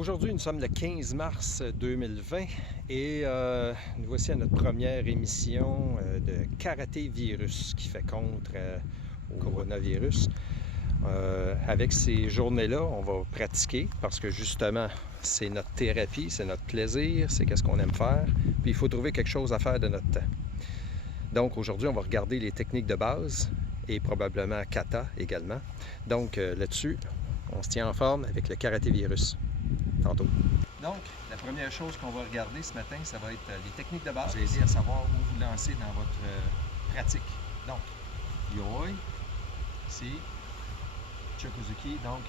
Aujourd'hui, nous sommes le 15 mars 2020 et nous voici à notre première émission de Karaté Virus qui fait contre au coronavirus. Avec ces journées-là, on va pratiquer parce que justement, c'est notre thérapie, c'est notre plaisir, c'est qu'est-ce qu'on aime faire. Puis il faut trouver quelque chose à faire de notre temps. Donc aujourd'hui, on va regarder les techniques de base et probablement kata également. Donc là-dessus, on se tient en forme avec le Karaté Virus. Tantôt. Donc, la première chose qu'on va regarder ce matin, ça va être les techniques de base. Vous aider à savoir où vous lancer dans votre pratique. Donc, Yoi, ici, Chokuzuki. Donc,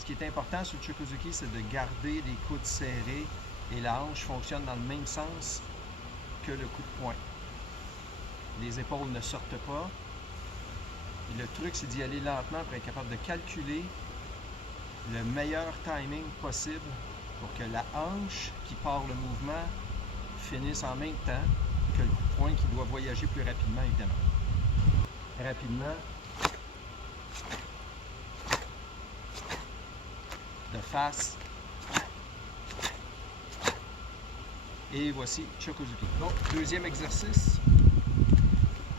ce qui est important sur le Chokuzuki, c'est de garder les coudes serrés et la hanche fonctionne dans le même sens que le coup de poing. Les épaules ne sortent pas. Et le truc, c'est d'y aller lentement pour être capable de calculer le meilleur timing possible pour que la hanche qui part le mouvement finisse en même temps que le coup de poing qui doit voyager plus rapidement, évidemment. Rapidement. De face. Et voici Chokuzuki. Donc, deuxième exercice.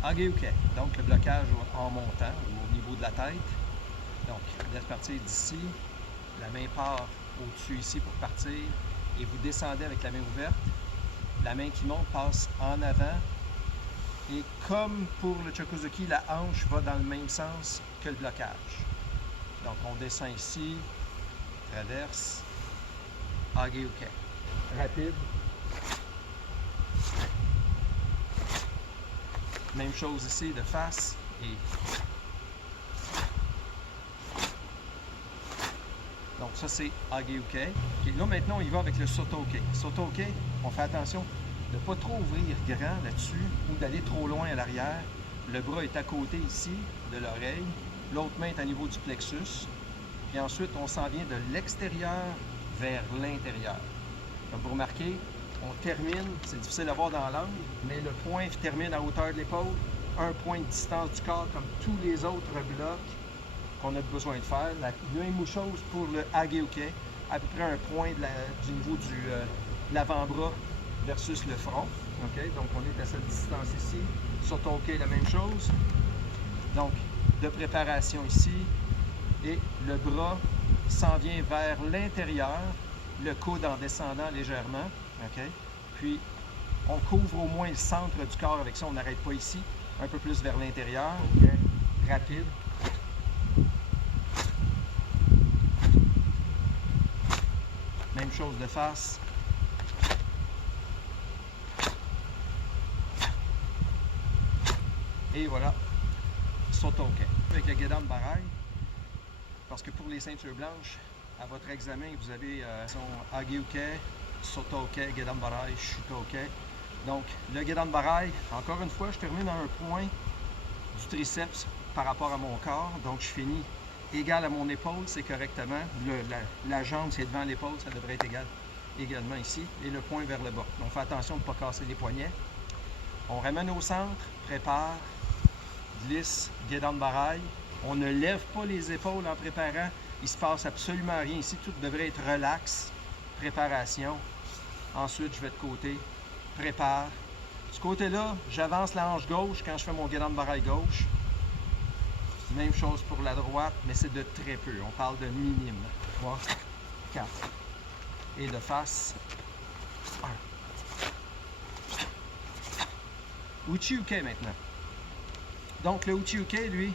Hageuke. Donc, le blocage en montant au niveau de la tête. Donc, laisse partir d'ici. La main part au-dessus ici pour partir et vous descendez avec la main ouverte. La main qui monte passe en avant et comme pour le Chokuzuki, la hanche va dans le même sens que le blocage. Donc on descend ici, traverse, Hageuke. Rapide. Même chose ici de face et donc ça c'est Hageuke. Okay, là maintenant on y va avec le Sotoke. Sotoke, on fait attention de ne pas trop ouvrir grand là-dessus ou d'aller trop loin à l'arrière. Le bras est à côté ici de l'oreille, l'autre main est à niveau du plexus. Puis ensuite on s'en vient de l'extérieur vers l'intérieur. Comme vous remarquez, on termine, c'est difficile à voir dans l'angle, mais le point termine à hauteur de l'épaule, un point de distance du corps comme tous les autres blocs qu'on a besoin de faire. La même chose pour le Hageuke, à peu près un point du niveau de l'avant-bras versus le front. Okay? Donc on est à cette distance ici. Sotoke, la même chose. Donc de préparation ici. Et le bras s'en vient vers l'intérieur, le coude en descendant légèrement. Okay? Puis on couvre au moins le centre du corps avec ça, on n'arrête pas ici. Un peu plus vers l'intérieur. Okay? Rapide. Même chose de face. Et voilà, Sotoke. Avec le Gedan Barai, parce que pour les ceintures blanches, à votre examen, vous avez son Hageuke, Sotoke, Gedan Barai, Shutoke. Donc, le Gedan Barai, encore une fois, je termine à un point du triceps par rapport à mon corps. Donc, je finis égal à mon épaule, c'est correctement. La jambe, c'est devant l'épaule, ça devrait être égal également ici. Et le poing vers le bas. Donc, fais attention de ne pas casser les poignets. On ramène au centre, prépare, glisse, Gedan Barai. On ne lève pas les épaules en préparant. Il ne se passe absolument rien ici. Tout devrait être relax. Préparation. Ensuite, je vais de côté. Prépare. De ce côté-là, j'avance la hanche gauche quand je fais mon Gedan Barai gauche. Même chose pour la droite, mais c'est de très peu. On parle de minime. 3, 4. Et de face. 1. Uchiuke maintenant. Donc le Uchiuke, lui,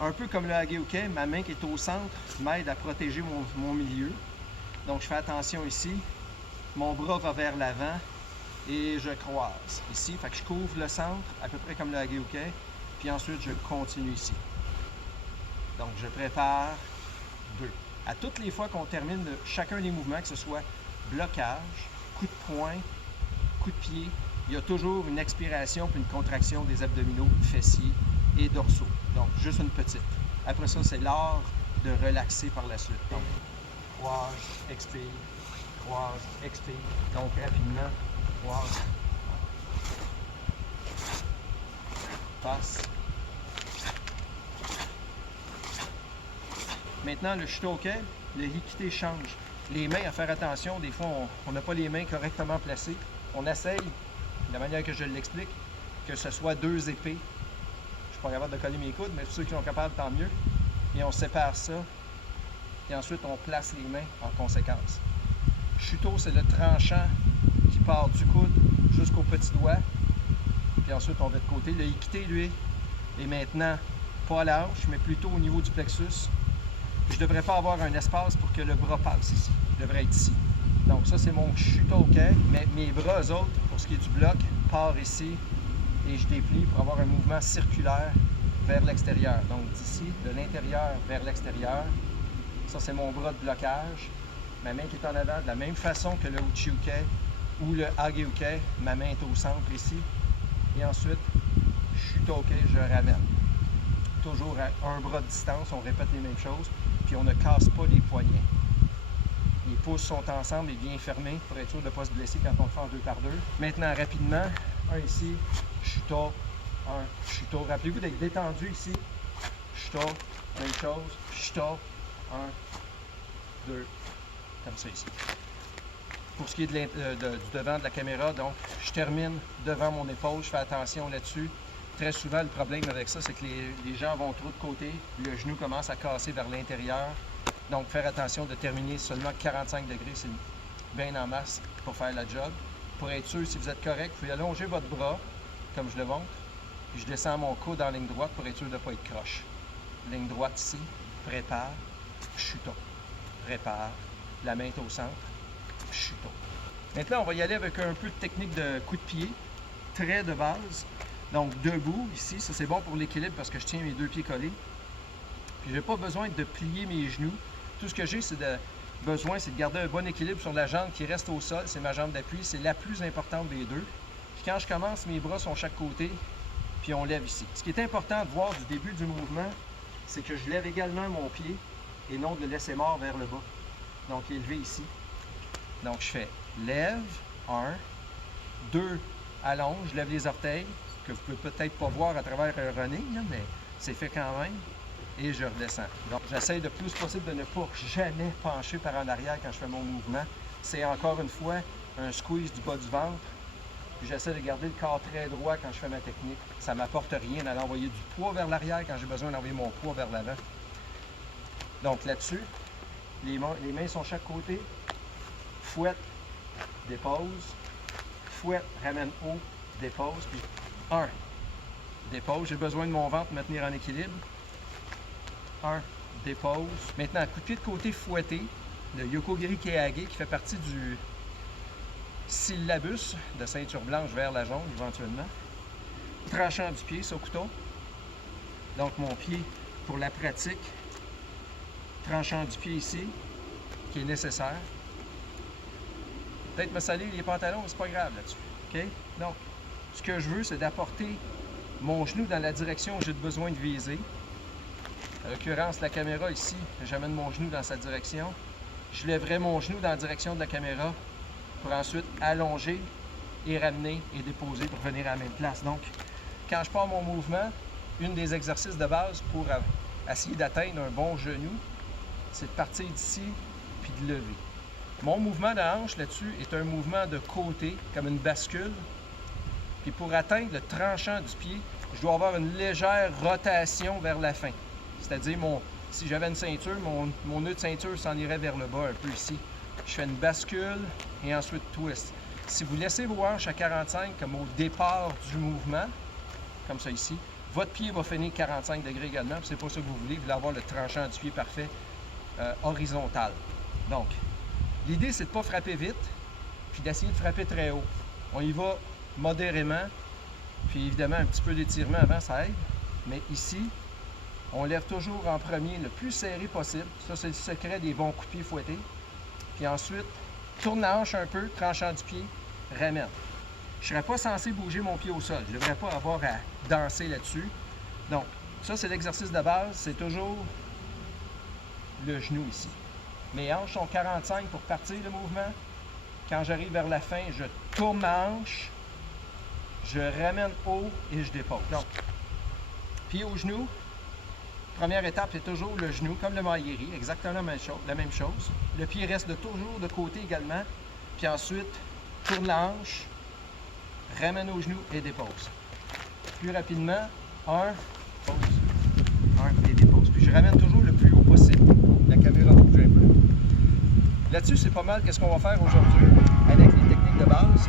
un peu comme le Hageuke, ma main qui est au centre m'aide à protéger mon milieu. Donc je fais attention ici. Mon bras va vers l'avant et je croise ici. Fait que je couvre le centre, à peu près comme le Hageuke. Puis ensuite, je continue ici. Donc, je prépare 2. À toutes les fois qu'on termine chacun des mouvements, que ce soit blocage, coup de poing, coup de pied, il y a toujours une expiration puis une contraction des abdominaux, fessiers et dorsaux. Donc, juste une petite. Après ça, c'est l'art de relaxer par la suite. Donc, croise, expire, croise, expire. Donc, rapidement, croise, passe. Maintenant, le Shutoke, le Hikite change. Les mains, à faire attention, des fois on n'a pas les mains correctement placées. On essaye, de la manière que je l'explique, que ce soit 2 épées. Je suis pas capable de coller mes coudes, mais pour ceux qui sont capables, tant mieux. Et on sépare ça. Et ensuite, on place les mains en conséquence. Shuto, c'est le tranchant qui part du coude jusqu'au petit doigt. Puis ensuite, on va de côté. Le Ikite, lui, est maintenant pas à la hanche, mais plutôt au niveau du plexus. Puis je ne devrais pas avoir un espace pour que le bras passe ici. Il devrait être ici. Donc ça, c'est mon Shutoken. Mais mes bras, eux autres, pour ce qui est du bloc, part ici et je déplie pour avoir un mouvement circulaire vers l'extérieur. Donc d'ici, de l'intérieur vers l'extérieur. Ça, c'est mon bras de blocage. Ma main qui est en avant, de la même façon que le Uchiuke ou le Hageuke. Ma main est au centre ici. Et ensuite, Shutoken, je ramène. Toujours à un bras de distance, on répète les mêmes choses. Puis on ne casse pas les poignets. Les pouces sont ensemble et bien fermés pour être sûr de ne pas se blesser quand on le fait en 2 par 2. Maintenant, rapidement, un ici, Shuto, un Shuto. Rappelez-vous d'être détendu ici. Shuto, même chose, Shuto, 1, 2, comme ça ici. Pour ce qui est du devant de la caméra, donc je termine devant mon épaule, je fais attention là-dessus. Très souvent, le problème avec ça, c'est que les gens vont trop de côté, le genou commence à casser vers l'intérieur. Donc, faire attention de terminer seulement 45 degrés, c'est bien en masse pour faire la job. Pour être sûr, si vous êtes correct, vous pouvez allonger votre bras, comme je le montre, puis je descends mon coude en ligne droite pour être sûr de ne pas être croche. Ligne droite ici, prépare, Shuto. Prépare, la main est au centre, Shuto. Maintenant, on va y aller avec un peu de technique de coup de pied, très de base. Donc, debout, ici, ça c'est bon pour l'équilibre parce que je tiens mes 2 pieds collés. Puis, je n'ai pas besoin de plier mes genoux. Tout ce que j'ai, c'est de garder un bon équilibre sur la jambe qui reste au sol. C'est ma jambe d'appui. C'est la plus importante des deux. Puis, quand je commence, mes bras sont chaque côté. Puis, on lève ici. Ce qui est important de voir du début du mouvement, c'est que je lève également mon pied et non de le laisser mort vers le bas. Donc, élevé ici. Donc, je fais lève, 1, 2, allonge, je lève les orteils, que vous ne pouvez peut-être pas voir à travers un running, là, mais c'est fait quand même. Et je redescends. Donc, j'essaie le plus possible de ne pas jamais pencher par en arrière quand je fais mon mouvement. C'est encore une fois un squeeze du bas du ventre. Puis j'essaie de garder le corps très droit quand je fais ma technique. Ça ne m'apporte rien d'aller envoyer du poids vers l'arrière quand j'ai besoin d'envoyer mon poids vers l'avant. Donc là-dessus, les mains sont chaque côté. Fouette, dépose. Fouette, ramène haut, dépose. Puis 1, dépose. J'ai besoin de mon ventre pour me tenir en équilibre. 1, dépose. Maintenant, coup de pied de côté fouetté, le Yokogiri Keage qui fait partie du syllabus de ceinture blanche vers la jaune éventuellement. Tranchant du pied, Sokuto. Donc mon pied pour la pratique. Tranchant du pied ici, qui est nécessaire. Peut-être me salir les pantalons, mais c'est pas grave là-dessus. OK? Donc, ce que je veux, c'est d'apporter mon genou dans la direction où j'ai besoin de viser. En l'occurrence, la caméra ici, j'amène mon genou dans sa direction. Je lèverai mon genou dans la direction de la caméra pour ensuite allonger et ramener et déposer pour venir à la même place. Donc, quand je pars mon mouvement, un des exercices de base pour essayer d'atteindre un bon genou, c'est de partir d'ici puis de lever. Mon mouvement de hanche là-dessus est un mouvement de côté, comme une bascule. Puis pour atteindre le tranchant du pied, je dois avoir une légère rotation vers la fin. C'est-à-dire, si j'avais une ceinture, mon nœud de ceinture s'en irait vers le bas, un peu ici. Je fais une bascule et ensuite twist. Si vous laissez vos hanches à 45, comme au départ du mouvement, comme ça ici, votre pied va finir 45 degrés également, puis c'est pas ça que vous voulez. Vous voulez avoir le tranchant du pied parfait horizontal. Donc, l'idée, c'est de ne pas frapper vite, puis d'essayer de frapper très haut. On y va modérément, puis évidemment, un petit peu d'étirement avant, ça aide. Mais ici, on lève toujours en premier le plus serré possible. Ça, c'est le secret des bons coups de pied fouettés. Puis ensuite, tourne la hanche un peu, tranchant du pied, ramène. Je ne serais pas censé bouger mon pied au sol. Je ne devrais pas avoir à danser là-dessus. Donc, ça, c'est l'exercice de base. C'est toujours le genou ici. Mes hanches sont 45 pour partir le mouvement. Quand j'arrive vers la fin, je tourne ma hanche, je ramène haut et je dépose. Donc, pied au genou, Première étape, c'est toujours le genou, comme le maïeri, exactement la même chose. Le pied reste toujours de côté également. Puis ensuite, tourne la hanche, ramène au genou et dépose. Plus rapidement, 1, pose, 1 et dépose. Puis je ramène toujours le plus haut possible. La caméra bouge un peu. Là-dessus, c'est pas mal qu'est-ce qu'on va faire aujourd'hui avec les techniques de base.